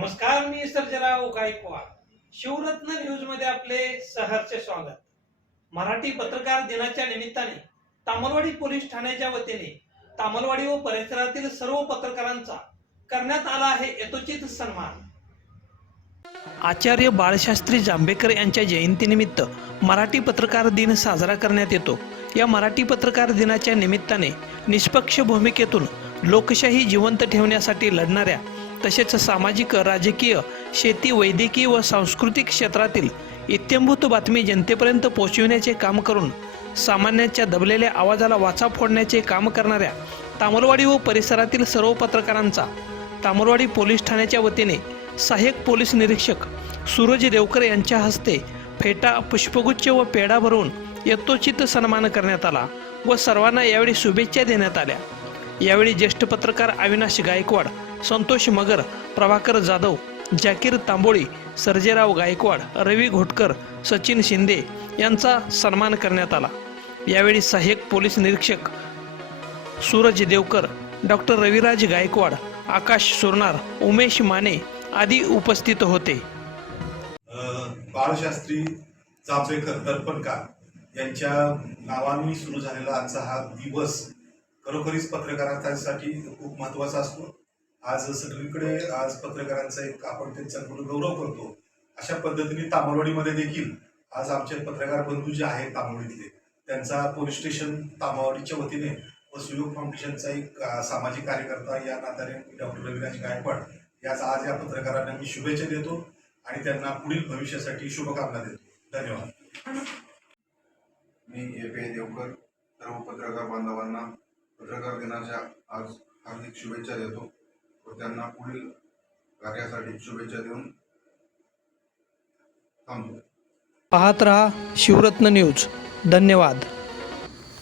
नमस्कार मी सर्जराव गायकवाड. शिवरत्न न्यूजमध्ये आपले सहर्ष स्वागत. मराठी पत्रकार दिनाच्या निमित्ताने तामलवाडी पोलीस ठाण्याच्या वतीने तामलवाडी व परिसरातील सर्व पत्रकारांचा करण्यात आला आहे यथोचित सन्मान. आचार्य बाळशास्त्री जांभेकर यांच्या जयंतीनिमित्त मराठी पत्रकार दिन साजरा करण्यात येतो. या मराठी पत्रकार दिनाच्या निमित्ताने निष्पक्ष भूमिकेतून लोकशाही जिवंत ठेवण्यासाठी लढणाऱ्या तसेच सामाजिक राजकीय शेती वैद्यकीय व सांस्कृतिक क्षेत्रातील इत्यंभूत बातमी जनतेपर्यंत पोहोचविण्याचे काम करून सामान्यांच्या दबलेल्या आवाजाला वाचा फोडण्याचे काम करणाऱ्या तामलवाडी व परिसरातील सर्व पत्रकारांचा तामलवाडी पोलीस ठाण्याच्या वतीने सहाय्यक पोलीस निरीक्षक सूरज देवकर यांच्या हस्ते फेटा पुष्पगुच्छ व पेढा भरून यथोचित सन्मान करण्यात आला व सर्वांना यावेळी शुभेच्छा देण्यात आल्या. यावेळी ज्येष्ठ पत्रकार अविनाश गायकवाड संतोष मगर प्रभाकर जाधव जाकीर तांबोळी सर्जेराव गायकवाड रवी घोटकर सचिन शिंदे यांचा सन्मान करण्यात आला. यावेळी सहाय्यक पोलीस निरीक्षक सूरज देवकर डॉक्टर रविराज गायकवाड आकाश सुरनार उमेश माने आदी उपस्थित होते. बाळशास्त्री जांभेकर दर्पणकार यांच्या नावाने सुरू झालेला आजचा हा दिवस खरोखरीच पत्रकारांसाठी खूप महत्त्वाचा असतो. आज सगळीकडे आज पत्रकारांचा एक आपण त्यांचा म्हणून गौरव करतो अशा पद्धतीने तामलवाडीमध्ये देखील आज आमचे पत्रकार बंधू जे आहेत तामलवाडीतले त्यांचा पोलीस स्टेशन तामवाडीच्या वतीने व सुयोग फाउंडेशनचा एक सामाजिक कार्यकर्ता या नात्याने डॉक्टर रविराज गायकवाड याचा आज या पत्रकारांना मी शुभेच्छा देतो आणि त्यांना पुढील भविष्यासाठी शुभकामना देतो. धन्यवाद. मी ए पी देवकर सर्व पत्रकार बांधवांना पत्रकार दिनाच्या आज हार्दिक शुभेच्छा देतो. त्यांना पुढील कार्यासाठी शुभेच्छा देऊन थांबतो. पाहत रहा शिवरत्न न्यूज. धन्यवाद.